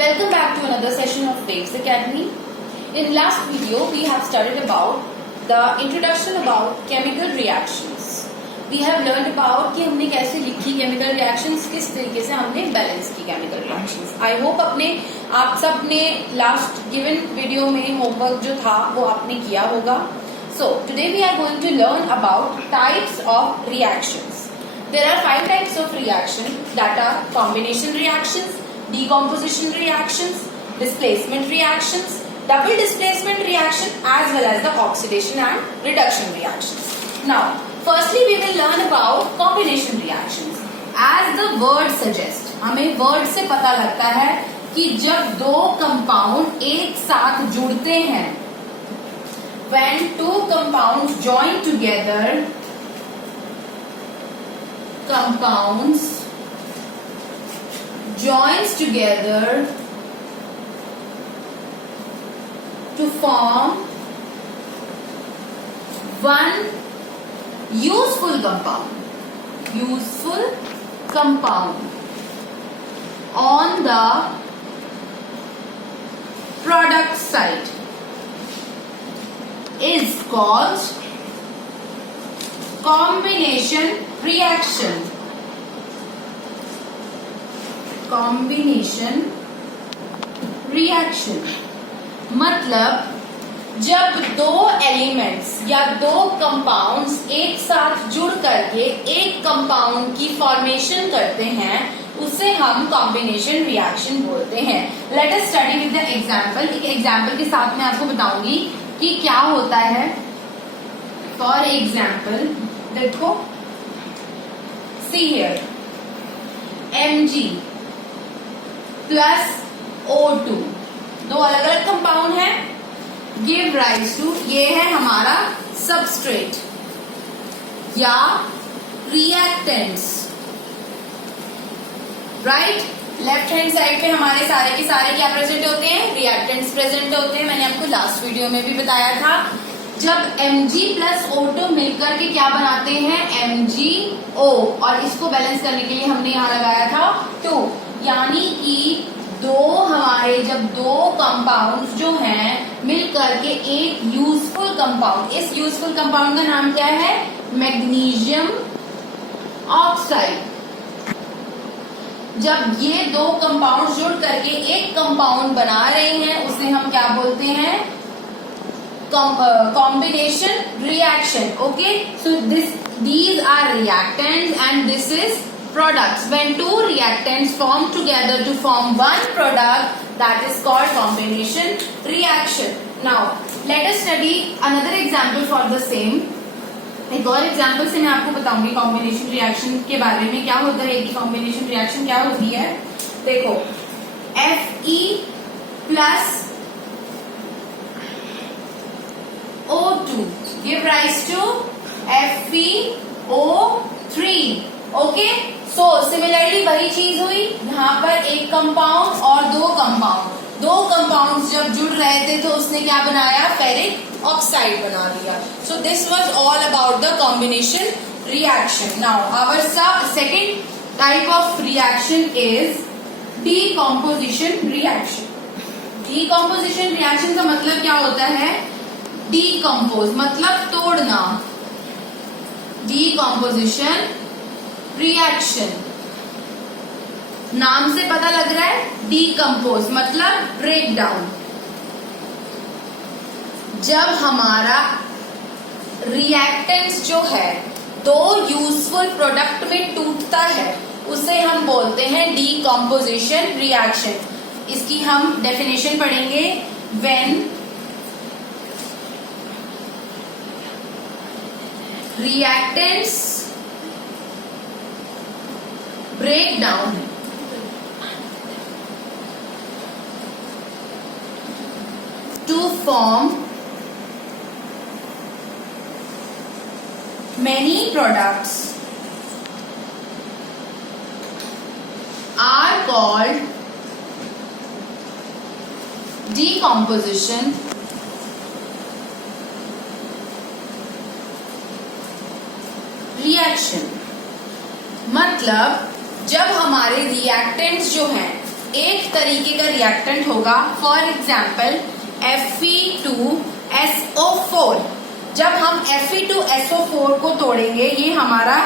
Welcome back to another session of Waves Academy. In last video, we have studied about the introduction about chemical reactions. We have learned about कि हमने कैसे लिखी chemical reactions, किस तरीके से हमने balance की chemical reactions. I hope आप सब ने last given video में homework जो था वो आपने किया होगा. So today we are going to learn about types of reactions. There are 5 types of reaction that are combination reactions, decomposition reactions, displacement reactions, double displacement reaction as well as the oxidation and reduction reactions. Now, firstly we will learn about combination reactions. As the word suggests, हमें word से पता लगता है कि जब दो compound एक साथ जुड़ते हैं, when two compounds join together, compounds joins together to form one useful compound on the product side is called combination reaction. Combination reaction मतलब जब दो एलिमेंट्स या दो कंपाउंड्स एक साथ जुड़ करके एक कंपाउंड की फॉर्मेशन करते हैं उसे हम कॉम्बिनेशन रिएक्शन बोलते हैं. Let us study with the example. एक एग्जांपल के साथ मैं आपको बताऊंगी कि क्या होता है. फॉर एग्जांपल देखो, see here Mg plus O2 दो अलग अलग कंपाउंड है, गिव राइज टू, ये है हमारा सबस्ट्रेट या reactants. Right, left hand side पे हमारे सारे के सारे क्या प्रेजेंट होते हैं, रिएक्टेंट्स प्रेजेंट होते हैं. मैंने आपको लास्ट वीडियो में भी बताया था जब Mg प्लस O2 मिलकर के क्या बनाते हैं, MgO, और इसको बैलेंस करने के लिए हमने यहाँ लगाया था 2, यानी कि जब दो कंपाउंड्स जो हैं मिलकर के एक यूजफुल कंपाउंड, इस यूजफुल कंपाउंड का नाम क्या है, मैग्नीशियम ऑक्साइड. जब ये दो कंपाउंड्स जुड़ करके एक कंपाउंड बना रहे हैं उसे हम क्या बोलते हैं, combination reaction. Okay, so these are reactants and this is products. When two reactants form together to form one product, that is called combination reaction. Now let us study another example for the same. एक और example से मैं आपको बताऊंगी combination reaction के बारे में, क्या होता है कि कॉम्बिनेशन रिएक्शन क्या होती है. देखो, Fe plus O2 give rise to FeO3. Okay, so similarly वही चीज हुई, यहाँ पर एक कंपाउंड और दो कंपाउंड्स जब जुड़ रहे थे तो उसने क्या बनाया, फेरिक ऑक्साइड बना दिया. So this was all about the combination reaction. Now our second type of reaction is decomposition reaction. Decomposition reaction का मतलब क्या होता है, डीकम्पोज मतलब तोड़ना. डीकम्पोजिशन रिएक्शन नाम से पता लग रहा है, डीकम्पोज मतलब ब्रेक डाउन. जब हमारा रिएक्टेंट्स जो है दो यूजफुल प्रोडक्ट में टूटता है उसे हम बोलते हैं डीकम्पोजिशन रिएक्शन. इसकी हम डेफिनेशन पढ़ेंगे. When reactants break down to form many products are called decomposition reaction. मतलब जब हमारे रिएक्टेंट्स जो हैं एक तरीके का रिएक्टेंट होगा, फॉर एग्जाम्पल Fe2SO4। जब हम Fe2SO4 को तोड़ेंगे, ये हमारा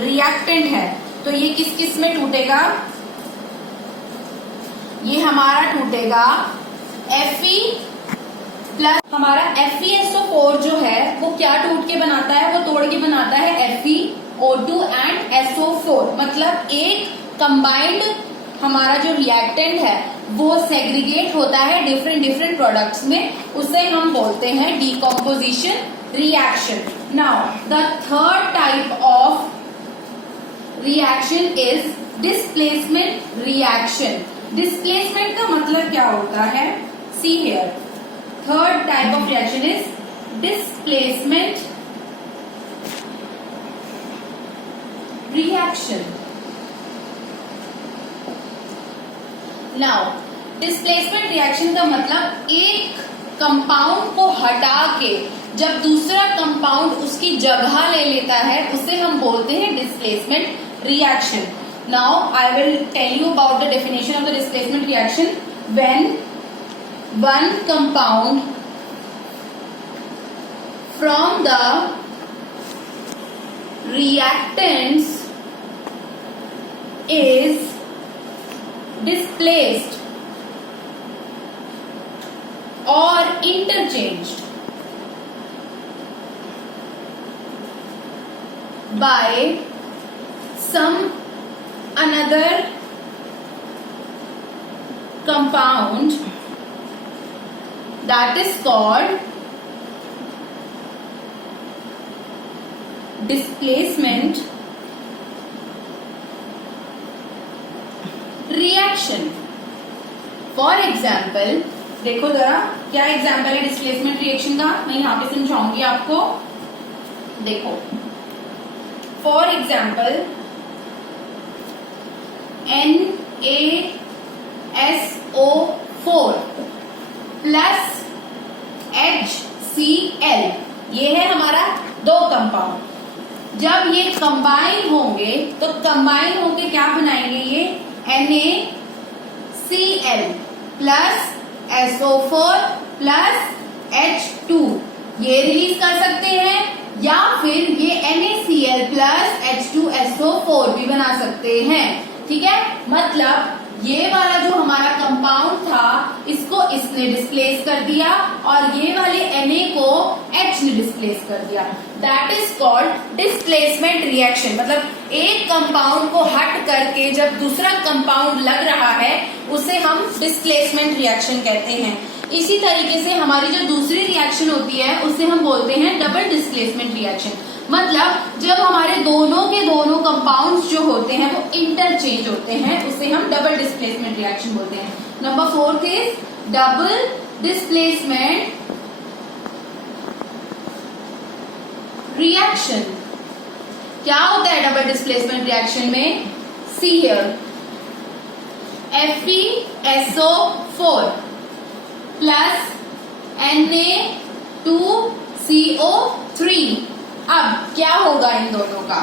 रिएक्टेंट है, तो ये किस किस में टूटेगा? ये हमारा टूटेगा Fe प्लस हमारा FeSO4 जो है वो क्या टूट के बनाता है? वो तोड़ के बनाता है FeO2 एंड SO4। मतलब एक कंबाइंड हमारा जो रिएक्टेंट है वो सेग्रीगेट होता है डिफरेंट प्रोडक्ट्स में, उसे हम बोलते हैं decomposition reaction. Now the third type of reaction is displacement reaction. Displacement का मतलब क्या होता है? See here, third type of reaction is displacement reaction. Now displacement reaction का मतलब एक कंपाउंड को हटा के जब दूसरा कंपाउंड उसकी जगह ले लेता है, उसे हम बोलते हैं displacement reaction. Now I will tell you about the definition of the displacement reaction. When one compound from the reactants is displaced or interchanged by some another compound, that is called displacement reaction. For example, देखो जरा क्या example है displacement reaction का, मैं यहां पे समझाऊंगी आपको। देखो, for example NaSO4 plus HCl, ये है हमारा दो कंपाउंड। जब ये कंबाइन होंगे तो कंबाइन होके क्या बनाएंगे? ये NaCl plus SO4 plus H2 ये रिलीज कर सकते हैं, या फिर ये NaCl प्लस H2SO4 भी बना सकते हैं। ठीक है, मतलब ये वाला जो हमारा कंपाउंड था इसको इसने डिस्प्लेस कर दिया और ये वाले Na को H ने डिस्प्लेस कर दिया। That is called displacement reaction. मतलब एक कंपाउंड को हट करके जब दूसरा कंपाउंड लग रहा है उसे हम डिस्प्लेसमेंट रिएक्शन कहते हैं। इसी तरीके से हमारी जो दूसरी रिएक्शन होती है उसे हम बोलते हैं डबल डिस्प्लेसमेंट रिएक्शन। मतलब जब हमारे दोनों के दोनों कंपाउंड्स जो होते हैं वो इंटरचेंज होते हैं, उसे हम डबल डिस्प्लेसमेंट रिएक्शन बोलते हैं। Number 4 is double displacement reaction. क्या होता है डबल डिस्प्लेसमेंट रिएक्शन में? See here, FeSO4 plus Na2CO3। अब क्या होगा इन दोनों का?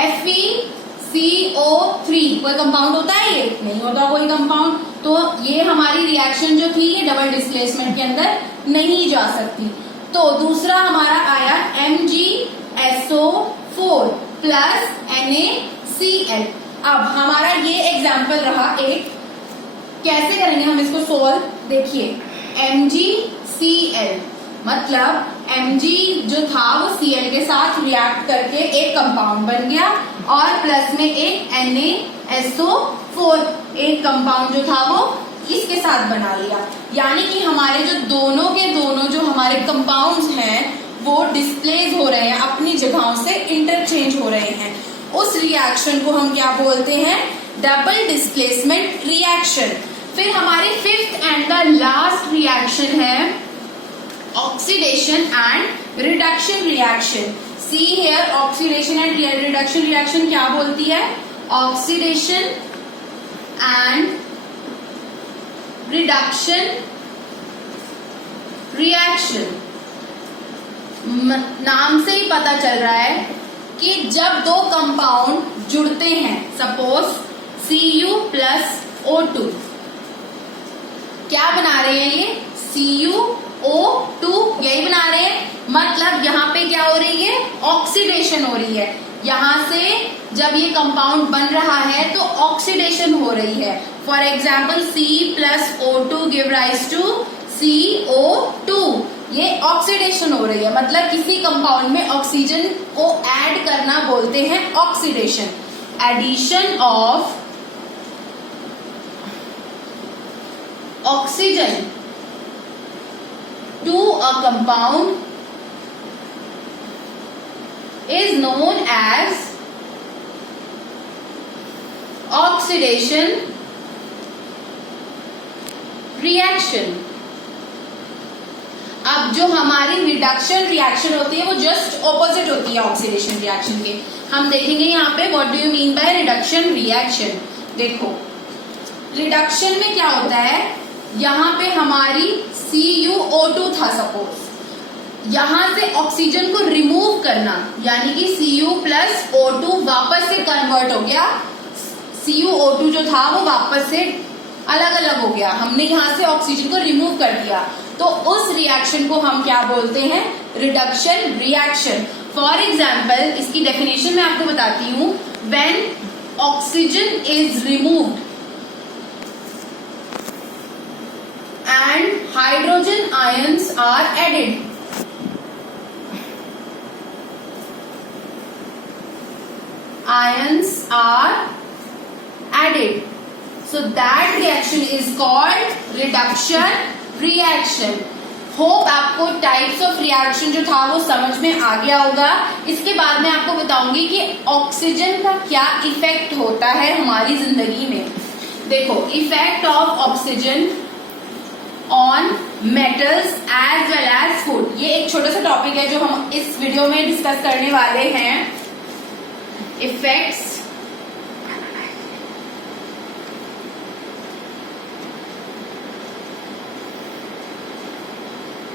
FeCO3 कोई कंपाउंड होता है? ये नहीं होता कोई कंपाउंड, तो ये हमारी रिएक्शन जो थी ये डबल डिस्प्लेसमेंट के अंदर नहीं जा सकती। तो दूसरा हमारा आया MgSO4 प्लस NaCl। अब हमारा ये एग्जाम्पल रहा एक, कैसे करेंगे हम इसको सोल्व? देखिए, MgCl मतलब Mg जो था वो Cl के साथ रिएक्ट करके एक कंपाउंड बन गया और प्लस में एक NaSO4 एक कंपाउंड जो था वो इसके साथ बना लिया। यानी कि हमारे जो दोनों के दोनों जो हमारे कंपाउंड्स हैं वो डिस्प्लेस हो रहे हैं, अपनी जगहों से इंटरचेंज हो रहे हैं। उस रिएक्शन को हम क्या बोलते हैं? Double displacement reaction. फिर हमारी fifth and the last reaction है oxidation and reduction reaction. See here, oxidation and reduction reaction क्या बोलती है? ऑक्सीडेशन एंड रिडक्शन रिएक्शन, नाम से ही पता चल रहा है कि जब दो कंपाउंड जुड़ते हैं, सपोज Cu प्लस O2, क्या बना रहे हैं ये CuO2 यही बना रहे हैं, मतलब यहाँ पे क्या हो रही है, ऑक्सीडेशन हो रही है। यहाँ से जब ये कंपाउंड बन रहा है तो ऑक्सीडेशन हो रही है। For example C+O2 give rise to CO2, ये ऑक्सीडेशन हो रही है, मतलब किसी कंपाउंड में ऑक्सीजन को ऐड करना बोलते हैं oxidation. Addition of oxygen to a compound is known as oxidation reaction। अब जो हमारी रिडक्शन रिएक्शन होती है वो जस्ट ऑपोजिट होती है ऑक्सीडेशन रिएक्शन के। हम देखेंगे यहाँ पे what do you mean by reduction reaction. देखो रिडक्शन में क्या होता है, यहाँ पे हमारी CuO2 था सपोज, यहां से ऑक्सीजन को रिमूव करना, यानी कि Cu+O2 वापस से कन्वर्ट हो गया, CuO2 जो था वो वापस से अलग अलग हो गया, हमने यहां से ऑक्सीजन को रिमूव कर दिया, तो उस रिएक्शन को हम क्या बोलते हैं, रिडक्शन रिएक्शन। फॉर एग्जाम्पल इसकी डेफिनेशन मैं आपको बताती हूं, when oxygen is removed and hydrogen ions are added, so that reaction is called reduction reaction। Hope आपको टाइप्स ऑफ रिएक्शन जो था वो समझ में आ गया होगा। इसके बाद मैं आपको बताऊंगी कि ऑक्सीजन का क्या इफेक्ट होता है हमारी जिंदगी में। देखो effect of oxygen on metals as well as food, ये एक छोटा सा टॉपिक है जो हम इस वीडियो में डिस्कस करने वाले हैं। Effects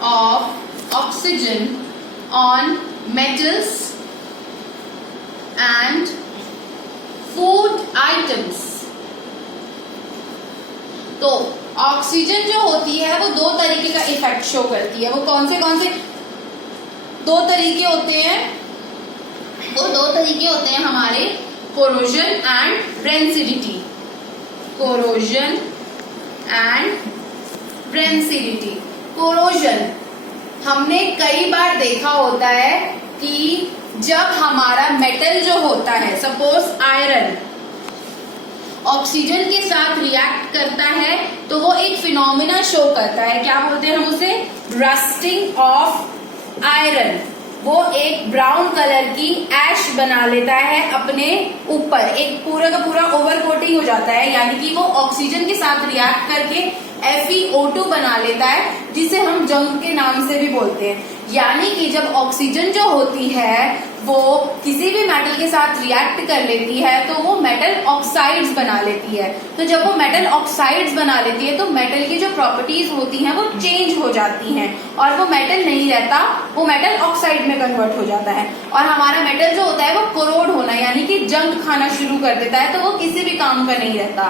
of oxygen on metals and food items. तो ऑक्सीजन जो होती है वो दो तरीके का इफेक्ट शो करती है। वो कौन से दो तरीके होते हैं, वो दो तरीके होते हैं हमारे, corrosion and rancidity. Corrosion and rancidity. Corrosion हमने कई बार देखा होता है कि जब हमारा मेटल जो होता है, सपोज आयरन, ऑक्सीजन के साथ रिएक्ट करता है तो वो एक फिनोमिना शो करता है, क्या बोलते हैं हम उसे, रस्टिंग ऑफ आयरन। वो एक ब्राउन कलर की ऐश बना लेता है अपने ऊपर, एक पूरा का पूरा ओवर कोटिंग हो जाता है, यानी कि वो ऑक्सीजन के साथ रिएक्ट करके FeO2 बना लेता है, जिसे हम जंग के नाम से भी बोलते हैं। यानी कि जब ऑक्सीजन जो होती है वो किसी भी मेटल के साथ रिएक्ट कर लेती है तो वो मेटल ऑक्साइड्स बना लेती है। तो जब वो मेटल ऑक्साइड्स बना लेती है तो मेटल की जो प्रॉपर्टीज होती हैं वो चेंज हो जाती हैं और वो मेटल नहीं रहता, वो मेटल ऑक्साइड में कन्वर्ट हो जाता है। और हमारा मेटल जो होता है वो कोरोड होना, यानी कि जंग खाना शुरू कर देता है, तो वो किसी भी काम का नहीं रहता।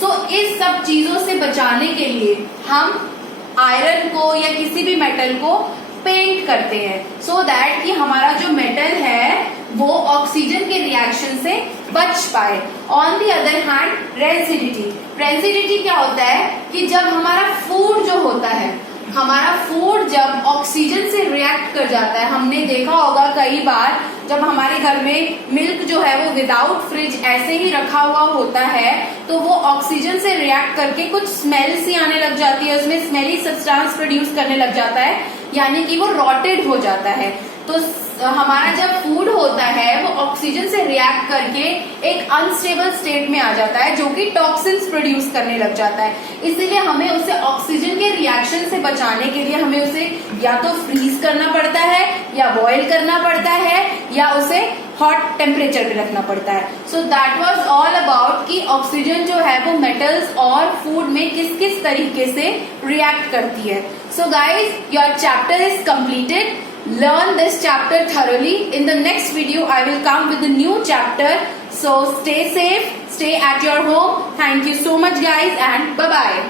सो इस सब चीजों से बचाने के लिए हम आयरन को या किसी भी मेटल को पेंट करते हैं, सो दैट कि हमारा जो मेटल है वो ऑक्सीजन के रिएक्शन से बच पाए। ऑन दी अदर हैंड ब्रेंसिडिटी क्या होता है कि जब हमारा फूड जो होता है, हमारा फूड जब ऑक्सीजन से रिएक्ट कर जाता है, हमने देखा होगा कई बार जब हमारे घर में मिल्क जो है वो विदाउट फ्रिज ऐसे ही रखा हुआ होता है तो वो ऑक्सीजन से रिएक्ट करके कुछ स्मेल सी आने लग जाती है, उसमें स्मेली सब्सटेंस प्रोड्यूस करने लग जाता है, यानी कि वो रॉटेड हो जाता है। तो हमारा जब फूड होता है वो ऑक्सीजन से रिएक्ट करके एक अनस्टेबल स्टेट में आ जाता है जो कि टॉक्सिन्स प्रोड्यूस करने लग जाता है। इसीलिए हमें उसे ऑक्सीजन के रिएक्शन से बचाने के लिए हमें उसे या तो फ्रीज करना पड़ता है या बॉयल करना पड़ता है या उसे हॉट टेम्परेचर पे रखना पड़ता है। So that was all about कि ऑक्सीजन जो है वो मेटल्स और फूड में किस किस तरीके से रिएक्ट करती है। So guys, your chapter is completed. Learn this chapter thoroughly. In the next video, I will come with a new chapter. So stay safe, stay at your home. Thank you so much guys and bye-bye.